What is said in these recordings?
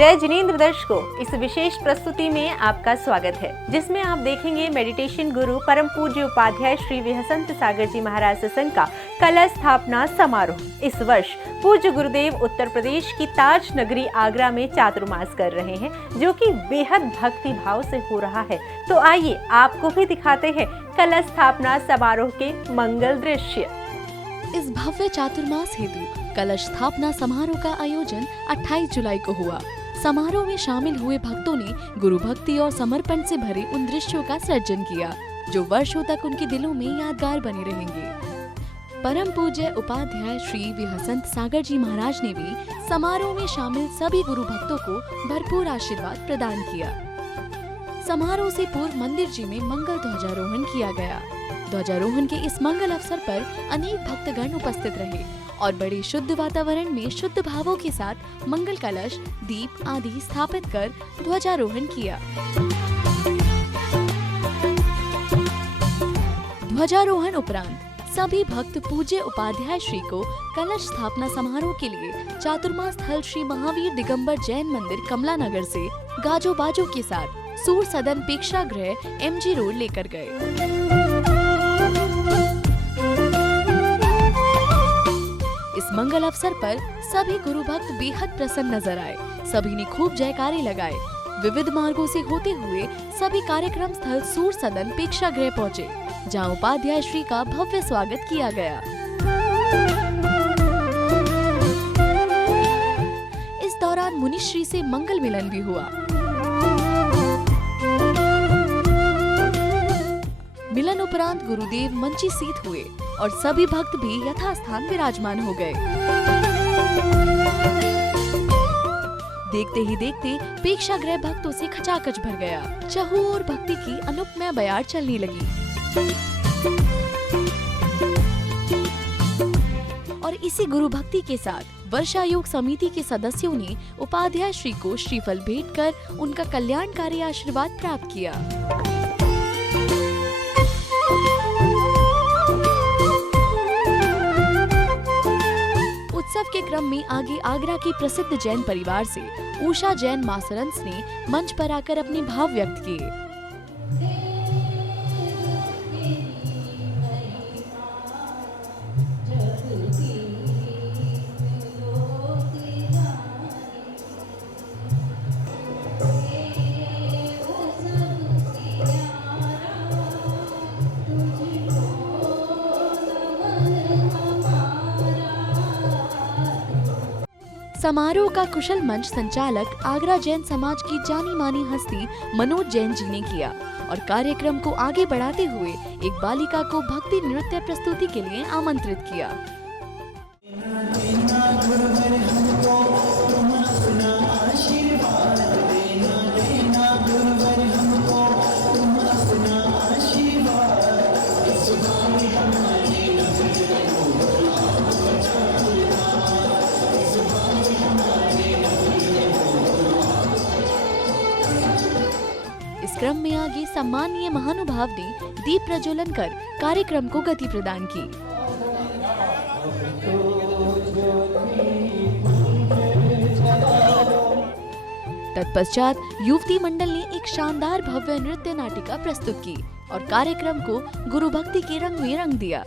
जय जिनेंद्र दर्शकों, इस विशेष प्रस्तुति में आपका स्वागत है, जिसमें आप देखेंगे मेडिटेशन गुरु परम पूज्य उपाध्याय श्री विहसंत सागर जी महाराज सत्संग का कलश स्थापना समारोह। इस वर्ष पूज्य गुरुदेव उत्तर प्रदेश की ताज नगरी आगरा में चातुर्मास कर रहे हैं, जो कि बेहद भक्ति भाव से हो रहा है। तो आइए आपको भी दिखाते हैं कलश स्थापना समारोह के मंगल दृश्य। इस भव्य चातुर्मास हेतु कलश स्थापना समारोह का आयोजन 28 जुलाई को हुआ। समारोह में शामिल हुए भक्तों ने गुरु भक्ति और समर्पण से भरे उन दृश्यों का सृजन किया, जो वर्षों तक उनके दिलों में यादगार बने रहेंगे। परम पूज्य उपाध्याय श्री विहसंत सागर जी महाराज ने भी समारोह में शामिल सभी गुरु भक्तों को भरपूर आशीर्वाद प्रदान किया। समारोह से पूर्व मंदिर जी में मंगल ध्वजारोहण किया गया। ध्वजारोहण के इस मंगल अवसर पर अनेक भक्तगण उपस्थित रहे और बड़े शुद्ध वातावरण में शुद्ध भावों के साथ मंगल कलश, दीप आदि स्थापित कर ध्वजारोहण किया। ध्वजारोहण उपरांत सभी भक्त पूज्य उपाध्याय श्री को कलश स्थापना समारोह के लिए चातुर्मास स्थल श्री महावीर दिगंबर जैन मंदिर कमला नगर से गाजो बाजो के साथ सूर सदन प्रेक्षागृह MG रोड लेकर गए। इस मंगल अवसर पर सभी गुरु भक्त बेहद प्रसन्न नजर आए। सभी ने खूब जयकारे लगाए। विविध मार्गों से होते हुए सभी कार्यक्रम स्थल सूर सदन प्रेक्षागृह पहुँचे, जहाँ उपाध्याय श्री का भव्य स्वागत किया गया। इस दौरान मुनिश्री से मंगल मिलन भी हुआ। मिलन उपरांत गुरुदेव मंचीसीत हुए और सभी भक्त भी यथास्थान विराजमान हो गए। देखते ही देखते प्रेक्षागृह भक्तों से खचाखच भर गया। चहुओर भक्ति की अनुपमय बयार चलने लगी और इसी गुरु भक्ति के साथ वर्षा योग समिति के सदस्यों ने उपाध्याय श्री को श्रीफल भेंट कर उनका कल्याणकारी आशीर्वाद प्राप्त किया। उत्सव के क्रम में आगे आगरा की प्रसिद्ध जैन परिवार से उषा जैन मासरंस ने मंच पर आकर अपने भाव व्यक्त किए। समारोह का कुशल मंच संचालक आगरा जैन समाज की जानी मानी हस्ती मनोज जैन जी ने किया और कार्यक्रम को आगे बढ़ाते हुए एक बालिका को भक्ति नृत्य प्रस्तुति के लिए आमंत्रित किया। क्रम में आगे सम्मानीय महानुभाव ने दीप प्रज्वलन कर कार्यक्रम को गति प्रदान की। तत्पश्चात युवती मंडल ने एक शानदार भव्य नृत्य नाटिका प्रस्तुत की और कार्यक्रम को गुरु भक्ति के रंग में रंग दिया।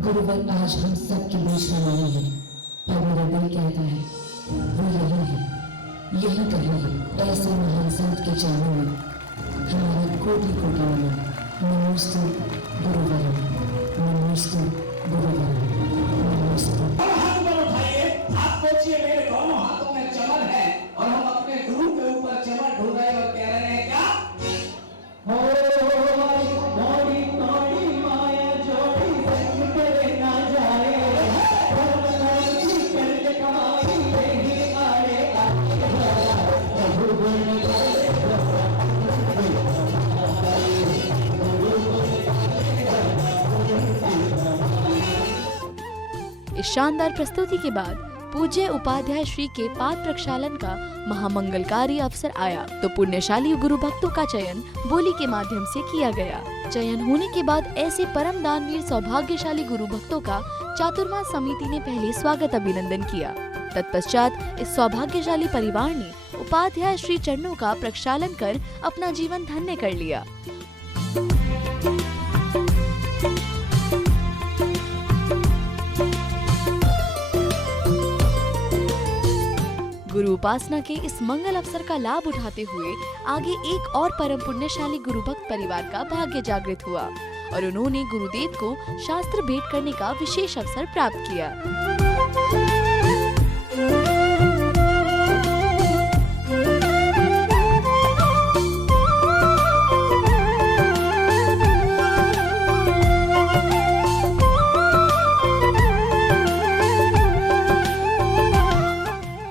गुरुवर आज हम सब के बीच में नहीं है, पर मेरा दिल कहता है वो यही है, यही कहीं है। ऐसे महान संत के चरणों में हमारा कोटि कोटि नमन। नमोस्तु गुरुवर, नमोस्तु गुरुवर, नमोस्तु। आप सोचिए मेरे दोनों हाथों में चमन है और हम अपने गुरु के ऊपर चमन ढूंढ रहे और कह रहे हैं क्या इस शानदार प्रस्तुति के बाद पूज्य उपाध्याय श्री के पाद प्रक्षालन का महामंगलकारी अवसर आया तो पुण्यशाली गुरु भक्तों का चयन बोली के माध्यम से किया गया। चयन होने के बाद ऐसे परम दानवीर सौभाग्यशाली गुरु भक्तों का चातुर्मास समिति ने पहले स्वागत अभिनंदन किया। तत्पश्चात इस सौभाग्यशाली परिवार ने उपाध्याय श्री चरणों का प्रक्षालन कर अपना जीवन धन्य कर लिया। गुरु उपासना के इस मंगल अवसर का लाभ उठाते हुए आगे एक और परम पुण्यशाली गुरु भक्त परिवार का भाग्य जागृत हुआ और उन्होंने गुरुदेव को शास्त्र भेंट करने का विशेष अवसर प्राप्त किया।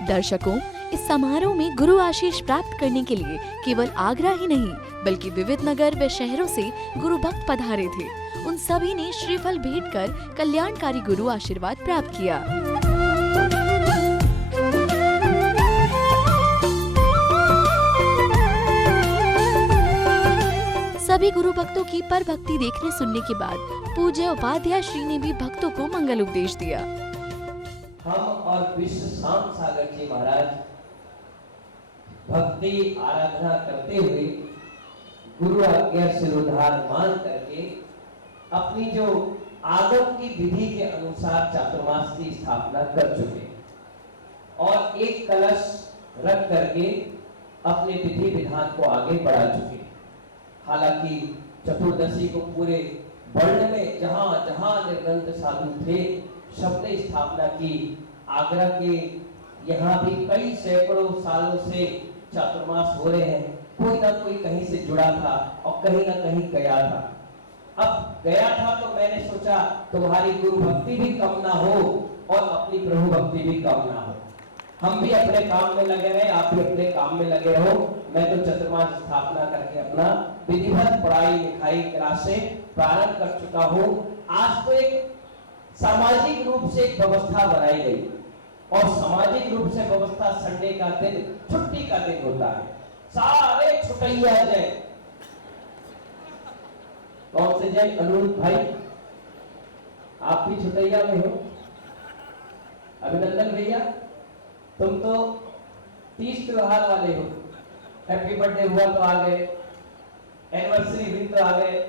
दर्शकों, इस समारोह में गुरु आशीष प्राप्त करने के लिए केवल आगरा ही नहीं बल्कि विविध नगर व शहरों से गुरु भक्त पधारे थे। उन सभी ने श्रीफल भेंट कर कल्याणकारी गुरु आशीर्वाद प्राप्त किया। सभी गुरु भक्तों की पर भक्ति देखने सुनने के बाद पूज्य उपाध्याय श्री ने भी भक्तों को मंगल उपदेश दिया। हम और विश्व शांत सागर जी महाराज भक्ति आराधना करते हुए गुरु आज्ञा शिरोधार मान करके अपनी जो आगम की विधि के अनुसार चातुर्मास की स्थापना कर चुके और एक कलश रख करके अपने विधि विधान को आगे बढ़ा चुके। हालांकि चतुर्दशी को पूरे वर्ल्ड में जहां जहां निर्गंत साधु थे सबने स्थापना की। आगरा के यहाँ भी कई सैकड़ों सालों से चातुर्मास हो रहे हैं। कोई ना कोई कहीं से जुड़ा था और कहीं ना कहीं गया था। अब गया था तो मैंने सोचा तुम्हारी गुरु भक्ति भी कम ना हो और अपनी प्रभु भक्ति भी कम ना हो। हम भी अपने काम में लगे रहे, आप भी अपने काम में लगे रहो। मैं तो चातुर्मास स्थापना करके अपना विधिवत पढ़ाई लिखाई क्लास से प्रारंभ कर चुका हूँ। आज तो एक सामाजिक रूप से एक व्यवस्था बनाई गई और सामाजिक रूप से व्यवस्था संडे का दिन छुट्टी का दिन होता है। सारे छुट्टियां जय। कौन से जय? अनुरूप भाई, आप भी छुट्टिया में हो। अभिनंदन भैया, तुम तो 30 त्योहार वाले हो। हैप्पी बर्थडे हुआ तो आ गए, एनिवर्सरी हुई तो आ गए।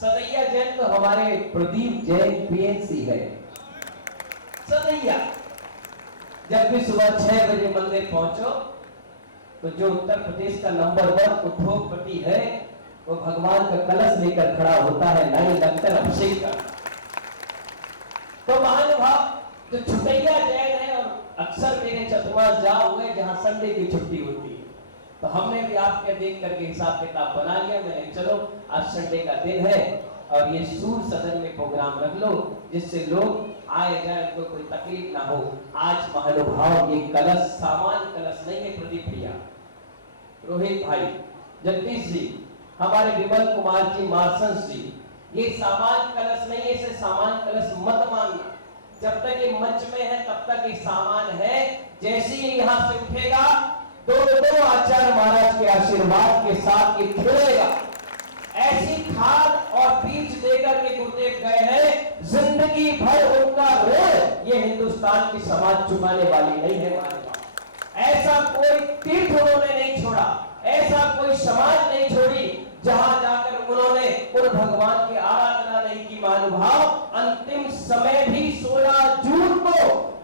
सदैया जैन तो हमारे प्रदीप जैन पीएनसी है। सदैया जब भी सुबह 6 बजे मंदिर पहुंचो तो जो उत्तर प्रदेश का नंबर 1 उद्योगपति है वो भगवान का कलश लेकर खड़ा होता है, लाइन लगकर अभिषेक का। तो महानुभाव जो छुट्टियां जैन है और अक्सर मेरे चातुर्मास जा हुए जहां संडे की छुट्टी होती है, तो हमने भी आपके देख करके हिसाब किताब बना लिया। मैंने चलो आज संडे का दिन है और ये सूर सदन में प्रोग्राम रख लो जिससे लोग आए जाए, उनको कोई तकलीफ ना हो। आज महानुभाव ये कलश सामान्य कलश नहीं है। प्रदीप भैया, रोहित भाई, जगदीश जी, हमारे विमल कुमार जी, मार्शंस जी, ये सामान्य कलश नहीं है। इसे सामान्य कलश मत मानना। जब तक ये मंच में है तब तक ये सामान है। जैसे ही यहाँ से उठेगा दो आचार्य महाराज के आशीर्वाद के साथ ये खिलेगा। ऐसी खाद और बीज देकर के गुरुदेव गए हैं, जिंदगी भर उनका ऋण ये हिंदुस्तान की समाज चुकाने वाली नहीं है। ऐसा कोई तीर्थ उन्होंने नहीं छोड़ा, ऐसा कोई समाज नहीं छोड़ी जहां जाकर उन्होंने उन भगवान की आराधना नहीं की। महानुभाव अंतिम समय भी 16 जून को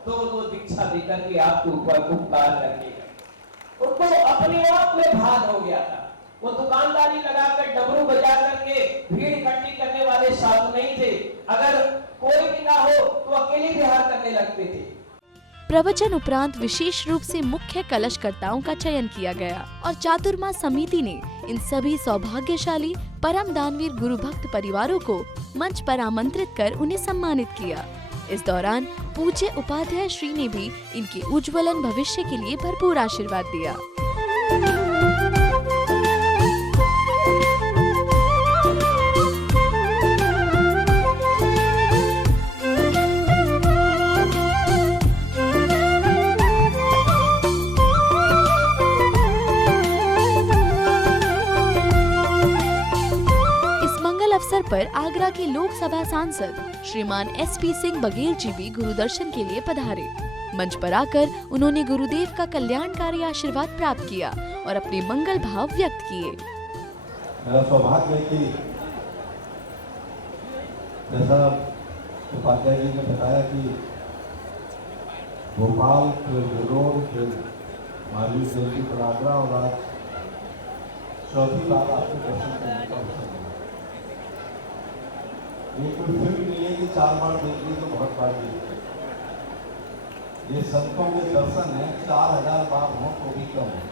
दो दीक्षा देकर के आपके ऊपर उपकार करके उनको अपने आप में भान हो गया था। वो दुकानदारी लगाकर डमरू बजा करके भीड़ इकट्ठी करने वाले साधु नहीं थे। अगर कोई भी ना हो तो अकेले विहार करने लगते थे। प्रवचन उपरांत विशेष रूप से मुख्य कलशकर्ताओं का चयन किया गया और चातुर्मास समिति ने इन सभी सौभाग्यशाली परम दानवीर गुरु भक्त परिवारों को मंच पर आमंत्रित कर उन्हें सम्मानित किया। इस दौरान पूज्य उपाध्याय श्री ने भी इनके उज्ज्वलन भविष्य के लिए भरपूर आशीर्वाद दिया। पर आगरा के लोकसभा सांसद श्रीमान SP सिंह बघेल जी भी गुरु दर्शन के लिए पधारे। मंच पर आकर उन्होंने गुरुदेव का कल्याणकारी आशीर्वाद प्राप्त किया और अपने मंगल भाव व्यक्त किए। मेरा सौभाग्य है कि जैसा उपाध्याय जी ने बताया कि भोपाल, फिर जलोर, फिर महावीर जयंती पर आगरा और आज चौथी बार आपके दर्शन करने का अवसर मिला। ये कोई फिल्म नहीं है कि 4 बार देख ली तो बहुत बार देख ली। ये संतों के दर्शन है, 4000 बार हो तो भी कम है।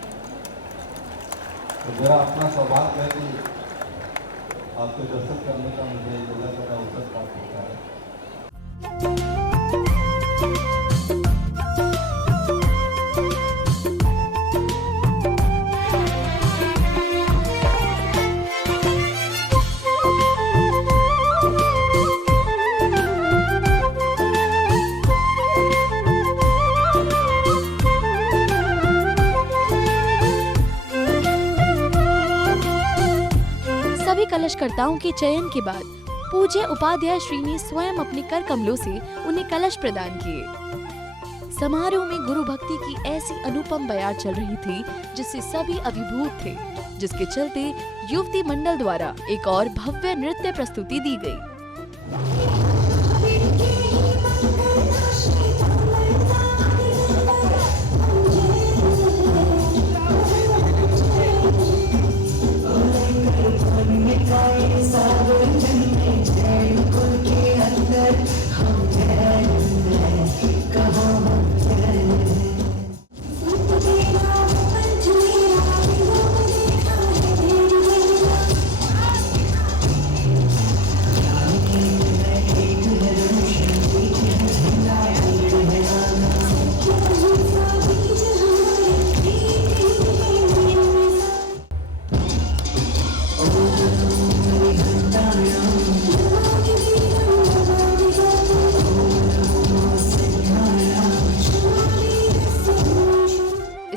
तो मेरा अपना सौभाग्य है कि आपके दर्शन करने का मुझे जगह जगह अवसर प्राप्त होता है। सभी कलशकर्ताओं के चयन के बाद पूज्य उपाध्याय श्री ने स्वयं अपने कर कमलों से उन्हें कलश प्रदान किए। समारोह में गुरु भक्ति की ऐसी अनुपम बयार चल रही थी जिससे सभी अभिभूत थे, जिसके चलते युवती मंडल द्वारा एक और भव्य नृत्य प्रस्तुति दी गई।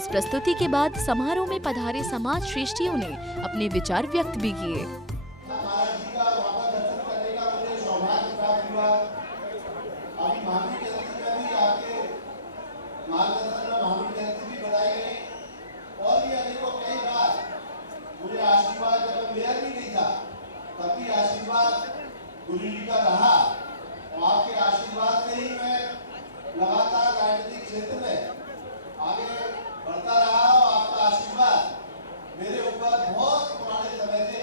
प्रस्तुति के बाद समारोह में पधारे समाज श्रेष्ठियों ने अपने विचार व्यक्त भी किए। गुरु जी का रहा और आपके आशीर्वाद से ही मैं लगातार राजनीतिक क्षेत्र में आगे बढ़ता रहा और आपका आशीर्वाद मेरे ऊपर बहुत पुराने समय से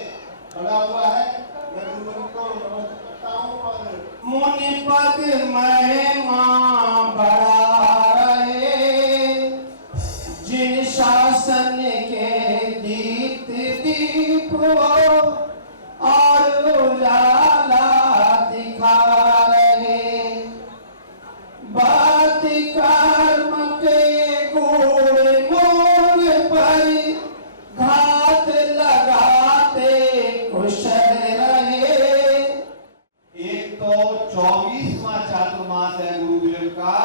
बना हुआ है। मैं गुरु को नमस्कार करता हूँ और मुनि पद महिमा बढ़ा रहे जिन शासन के दीप दीप और उजाला दिखा रहे बात कर्म के गुण मूल पर घात लगाते कुशल रहे। एक तो 24वां चातुर्मास है गुरुदेव का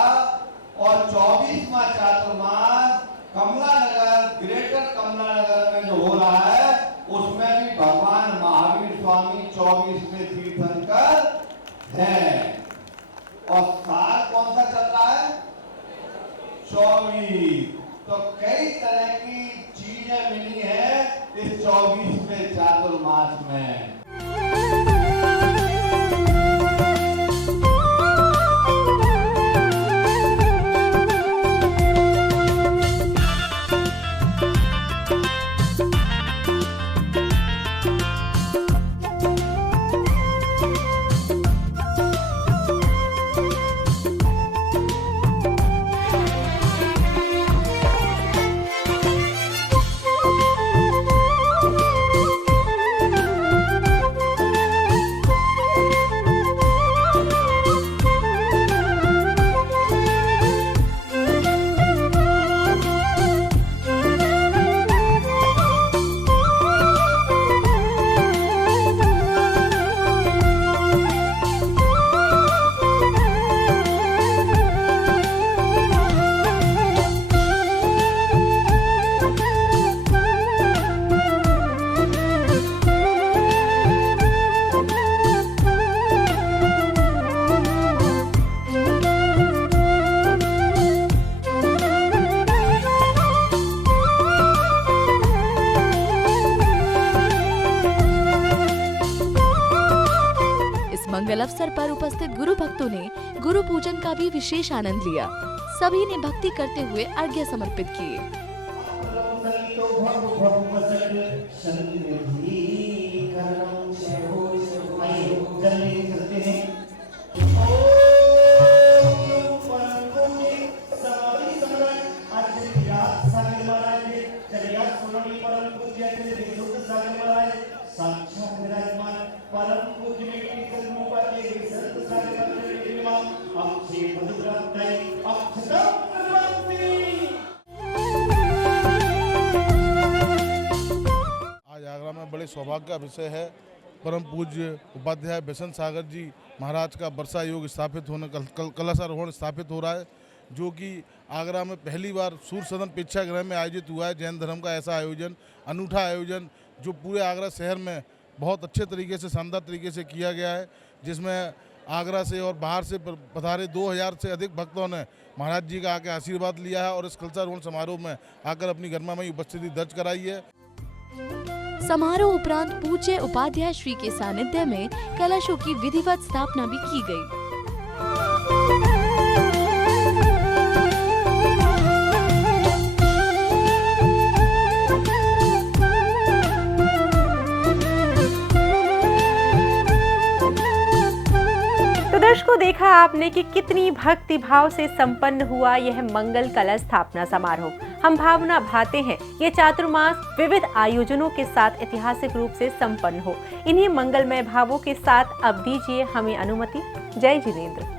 और 24वां चातुर्मास कमलानगर, ग्रेटर कमलानगर में जो हो रहा है उसमें भी भगवान महावीर स्वामी 24वें तीर्थंकर हैं। और साल कौन सा चल रहा है? 24। तो कई तरह की चीजें मिली हैं इस 24वें चातुर्मास में। मंगल अवसर पर उपस्थित गुरु भक्तों ने गुरु पूजन का भी विशेष आनंद लिया। सभी ने भक्ति करते हुए अर्घ्य समर्पित किए। आज आगरा में बड़े सौभाग्य का विषय है। परम पूज्य उपाध्याय बेसन सागर जी महाराज का वर्षा योग स्थापित होने कलशारोहण स्थापित हो रहा है, जो कि आगरा में पहली बार सूर्य सदन प्रेक्षागृह में आयोजित हुआ है। जैन धर्म का ऐसा आयोजन, अनूठा आयोजन जो पूरे आगरा शहर में बहुत अच्छे तरीके से, शानदार तरीके से किया गया है, जिसमें आगरा से और बाहर से पधारे 2000 से अधिक भक्तों ने महाराज जी का आके आशीर्वाद लिया है और इस कलशारोहण समारोह में आकर अपनी गरिमामयी उपस्थिति दर्ज कराई है। समारोह उपरांत पूज्य उपाध्याय श्री के सानिध्य में कलशों की विधिवत स्थापना भी की गई। तो दर्शकों, देखा आपने कि कितनी भक्ति भाव से संपन्न हुआ यह मंगल कलश स्थापना समारोह। हम भावना भाते हैं ये चातुर्मास विविध आयोजनों के साथ ऐतिहासिक रूप से संपन्न हो। इन्हीं मंगलमय भावों के साथ अब दीजिए हमें अनुमति। जय जिनेंद्र।